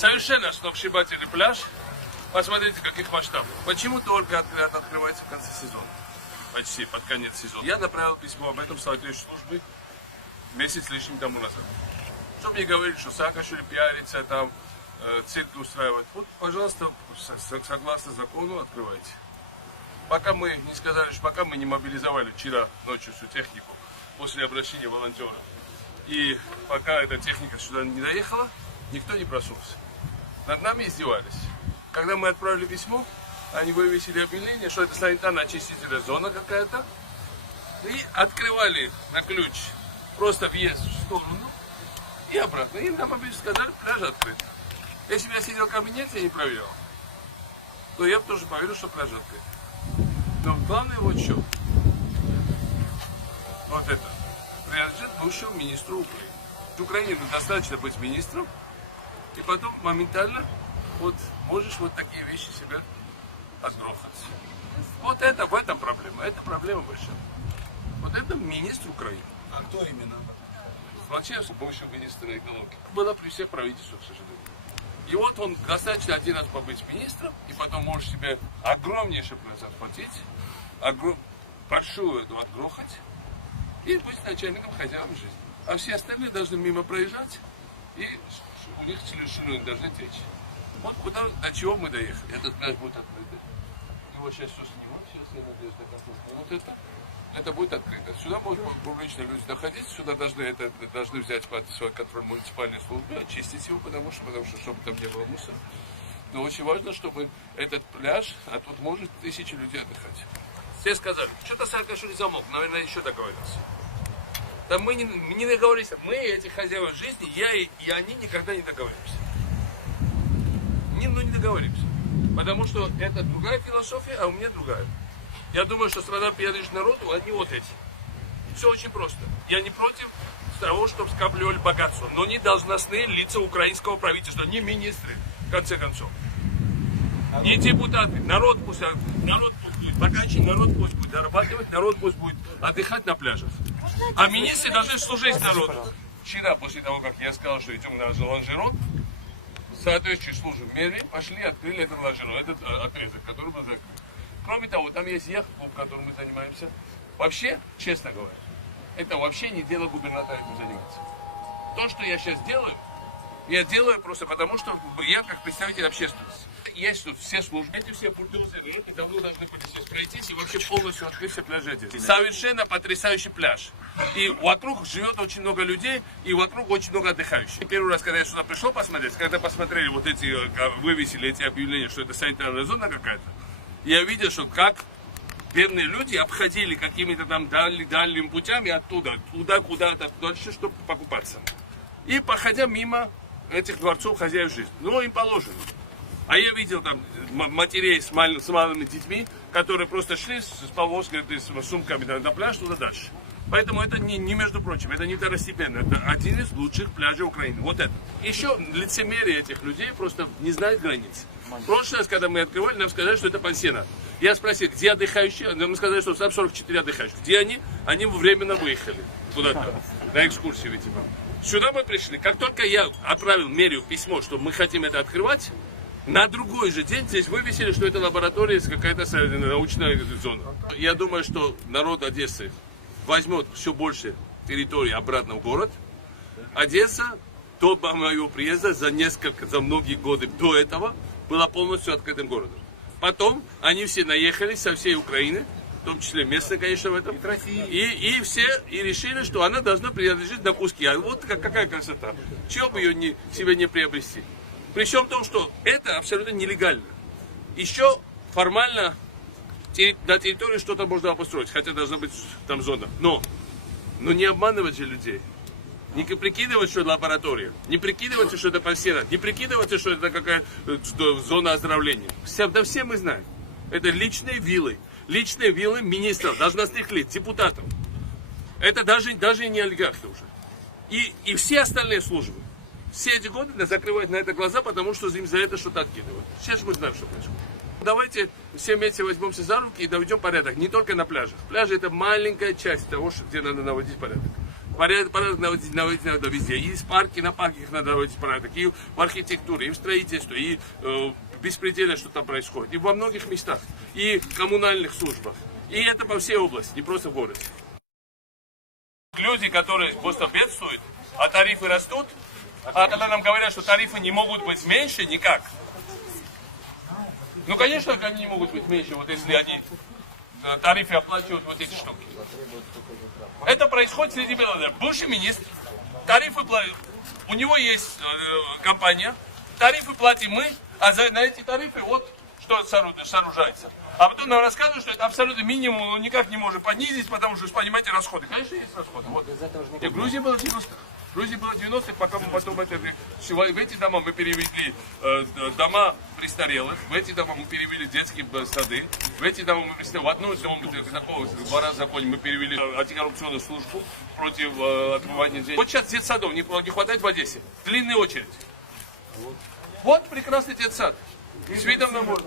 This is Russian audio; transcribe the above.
Совершенно сногсшибательный пляж. Посмотрите, каких масштабов. Почему только от- от- открывается в конце сезона? Почти под конец сезона. Я направил письмо об этом в соответствующие службы месяц лишним тому назад. Чтобы не говорили, что Саакашвили пиарится, там, э, цирк устраивает. Вот, пожалуйста, со- со- согласно закону, открывайте. Пока мы не сказали, что пока мы не мобилизовали вчера ночью всю технику после обращения волонтера, и пока эта техника сюда не доехала, никто не проснулся. Над нами издевались. Когда мы отправили письмо, они вывесили объявление, что это санитарно-очистительная зона какая-то, и открывали на ключ просто въезд в сторону и обратно. И нам обычно сказали, пляж открыт. Если бы я сидел в кабинете и не проверял, то я бы тоже поверил, что пляж открыт. Но главное вот что. Вот это. Принадлежит бывшему министру Украины. Украине достаточно быть министром, и потом моментально вот можешь вот такие вещи себя отгрохать. Вот это, в этом проблема. Это проблема большая. Вот это министр Украины. А кто именно? Злочевский, бывший министр экологии. Была при всех правительствах, к сожалению. И вот он достаточно один раз побыть министром, и потом можешь себе огромнейший плюс отхватить, огром... большую эту отгрохать, и быть начальником хозяином жизни. А все остальные должны мимо проезжать, и у них слюны должны течь. Вот куда, до чего мы доехали. Этот пляж будет открытый. Его сейчас все снимут, сейчас я надеюсь, до конца снимут это. Это будет открыто. Сюда могут публично люди доходить, сюда должны, это, должны взять под свой контроль муниципальной службы, очистить его, потому что, потому что чтобы там не было мусора. Но очень важно, чтобы этот пляж, а тут может тысячи людей отдыхать. Все сказали, что-то Саакашвили замолк, наверное, еще договорился. Да мы не, не договорились, мы, эти хозяева жизни, я и, и они никогда не договоримся. Не, ну не договоримся. Потому что это другая философия, а у меня другая. Я думаю, что страна принадлежит народу, а не вот эти. Все очень просто. Я не против того, чтобы скапливали богатство, но не должностные лица украинского правительства, не министры, в конце концов. Не депутаты. Народ пусть, народ пусть будет богаче, народ пусть будет зарабатывать, народ пусть будет отдыхать на пляжах. А министры должны служить народу. Вчера, после того, как я сказал, что идем на лонжерон, соответствующие службы мере пошли открыли этот лонжерон, этот э, отрезок, который был закрыт. Кроме того, там есть яхт-клуб, которым мы занимаемся. Вообще, честно говоря, это вообще не дело губернатора этим заниматься. То, что я сейчас делаю, я делаю просто потому, что я как представитель общественности. Есть тут все службы, эти все бульдозеры эти давно должны были здесь пройтись и вообще полностью открыть все пляжи Одессы. Совершенно потрясающий пляж. И вокруг живет очень много людей, и вокруг очень много отдыхающих. Первый раз, когда я сюда пришел посмотреть, когда посмотрели вот эти, э, вывесили эти объявления, что это санитарная зона какая-то, я видел, что как бедные люди обходили какими-то там дальними, дальними путями оттуда, туда, куда-то дальше, чтобы покупаться. И проходя мимо этих дворцов хозяев жизни. Ну, им положено. А я видел там матерей с, мал- с малыми детьми, которые просто шли с, с повозкой, с сумками на, на пляж туда дальше. Поэтому это не, не между прочим, это не второстепенно, это один из лучших пляжей Украины. Вот это. Еще лицемерие этих людей просто не знает границ. В прошлый раз, когда мы открывали, нам сказали, что это пансионат. Я спросил, где отдыхающие? Нам сказали, что там 44 отдыхающих. Где они? Они временно выехали куда-то, на экскурсию, видимо. Сюда мы пришли. Как только я отправил мэрию письмо, что мы хотим это открывать, на другой же день здесь вывесили, что это лаборатория, какая-то научная зона. Я думаю, что народ Одессы возьмет все больше территории обратно в город. Одесса до моего приезда за несколько, за многие годы до этого была полностью открытым городом. Потом они все наехали со всей Украины, в том числе местные, конечно, в этом. И, и все и решили, что она должна принадлежать на куски. А вот как- какая красота. Чего бы ее не, себе не приобрести. При всем том, что это абсолютно нелегально. Еще формально на территории что-то можно построить, хотя должна быть там зона. Но, но не обманывать же людей. Не прикидывать, что это лаборатория. Не прикидываться, что это пансионат. Не прикидываться, что это какая э, зона оздоровления. Все, да все мы знаем. Это личные виллы. Личные виллы министров, должностных лиц, депутатов. Это даже, даже не олигархи уже. И, и все остальные службы. Все эти годы закрывают на это глаза, потому что им за это что-то откидывают. Сейчас мы знаем, что происходит. Давайте все вместе возьмемся за руки и доведем порядок. Не только на пляжах. Пляжи это маленькая часть того, что- где надо наводить порядок. Порядок, порядок наводить, наводить надо везде. И в парке, на парках надо наводить порядок, и в архитектуре, и в строительстве, и э, беспредельно, что там происходит. И во многих местах, и в коммунальных службах. И это по всей области, не просто в городе. Люди, которые просто бедствуют, а тарифы растут, а когда нам говорят, что тарифы не могут быть меньше, никак. Ну, конечно, они не могут быть меньше, вот если они э, тарифы оплачивают вот эти штуки. Это происходит среди дня. Бывший министр, тарифы платит, у него есть э, компания, тарифы платим мы, а за, на эти тарифы вот что соору- сооружается. А потом нам рассказывают, что это абсолютно минимум, он никак не может понизить, потому что, понимаете, расходы. Конечно, есть расходы. Вот. И в Грузии было 90 в Грузии было 90 пока мы потом это, в эти дома мы перевели э, дома престарелых, в эти дома мы перевели детские э, сады, в эти дома мы перевели, в одну из домов, такого двора законе мы перевели э, антикоррупционную службу против э, отмывания денег. Вот сейчас детсадов не, не хватает в Одессе, длинная очередь. Вот прекрасный детсад, с видом на море.